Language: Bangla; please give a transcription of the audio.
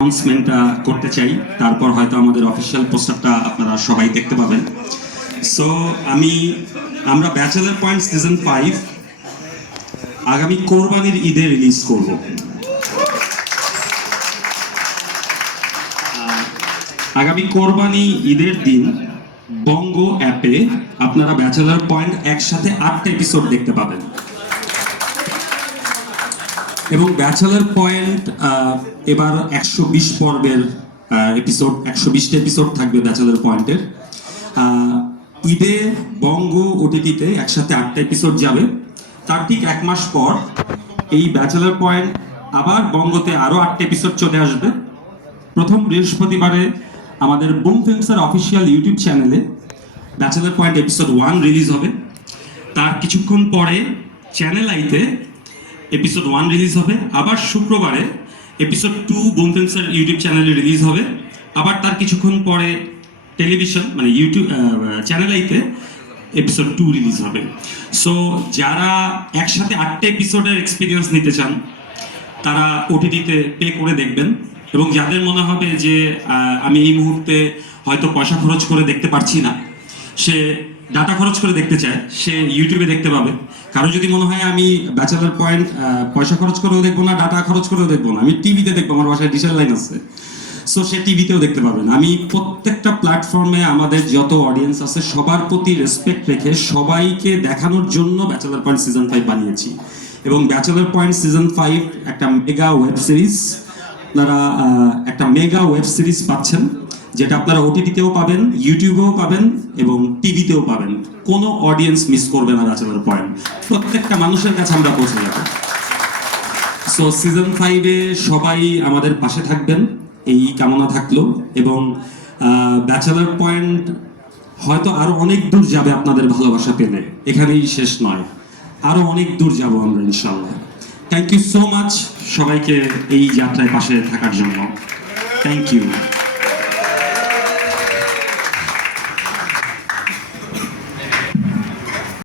অ্যানাউন্সমেন্টটা করতে চাই, তারপর হয়তো আমাদের অফিসিয়াল পোস্টারটা আপনারা সবাই দেখতে পাবেন। সো আমরা ব্যাচেলর পয়েন্ট সিজন 5 আগামী কোরবানির ঈদে রিলিজ করব। আগামী কোরবানি ঈদের দিন বঙ্গ অ্যাপে আপনারা ব্যাচেলর পয়েন্ট একসাথে 8টা এপিসোড দেখতে পাবেন এবং ব্যাচেলর পয়েন্ট এবার 120 পর্বের এপিসোড, 120টা এপিসোড থাকবে ব্যাচেলর পয়েন্টের। ঈদে বঙ্গ ওটিটিতে একসাথে 8টা এপিসোড যাবে। তার ঠিক 1 মাস পর এই ব্যাচেলর পয়েন্ট আবার বঙ্গতে আরো 8টা এপিসোড চলে আসবে। প্রথম বৃহস্পতিবারে আমাদের বুম ফিল্মসের অফিসিয়াল ইউটিউব চ্যানেলে ব্যাচেলর পয়েন্ট এপিসোড 1 রিলিজ হবে। তার কিছুক্ষণ পরে চ্যানেল আইতে এপিসোড 1 রিলিজ হবে। আবার শুক্রবারে এপিসোড 2 বুম ফিল্মসের ইউটিউব চ্যানেলে রিলিজ হবে। আবার তার কিছুক্ষণ পরে টেলিভিশন মানে ইউটিউব চ্যানেল আইতে এপিসোড 2 রিলিজ হবে। সো যারা একসাথে 8টা এপিসোডের এক্সপিরিয়েন্স নিতে চান তারা ওটিটিতে পে করে দেখবেন, এবং যাদের মনে হবে যে আমি এই মুহূর্তে হয়তো পয়সা খরচ করে দেখতে পারছি না, সে ডাটা খরচ করে দেখতে চায়, সে ইউটিউবে দেখতে পাবে। কারো যদি মনে হয় আমি ব্যাচেলর পয়েন্ট পয়সা খরচ করেও দেখবো না, ডাটা খরচ করেও দেখবো না, আমি টিভিতে দেখবো, আমার বাসায় ডিশের লাইন আছে, সো সে টিভিতেও দেখতে পাবেন। আমি প্রত্যেকটা প্ল্যাটফর্মে আমাদের যত অডিয়েন্স আছে সবার প্রতি রেসপেক্ট রেখে সবাইকে দেখানোর জন্য ব্যাচেলর পয়েন্ট সিজন 5 বানিয়েছি। এবং ব্যাচেলর পয়েন্ট সিজন 5 একটা মেগা ওয়েব সিরিজ, আপনারা একটা মেগা ওয়েব সিরিজ পাচ্ছেন, যেটা আপনারা ওটিটিতেও পাবেন, ইউটিউবেও পাবেন এবং টিভিতেও পাবেন। কোনো অডিয়েন্স মিস করবে না ব্যাচেলর পয়েন্ট, প্রত্যেকটা মানুষের কাছে আমরা পৌঁছে যাব। সো সিজন 5-এ সবাই আমাদের পাশে থাকবেন এই কামনা থাকলো, এবং ব্যাচেলর পয়েন্ট হয়তো আরো অনেক দূর যাবে আপনাদের ভালোবাসা পেলে, এখানেই শেষ নয়, আরো অনেক দূর যাব আমরা ইনশাআল্লাহ। থ্যাংক ইউ সো মাচ সবাইকে এই যাত্রায় পাশে থাকার জন্য। Thank you.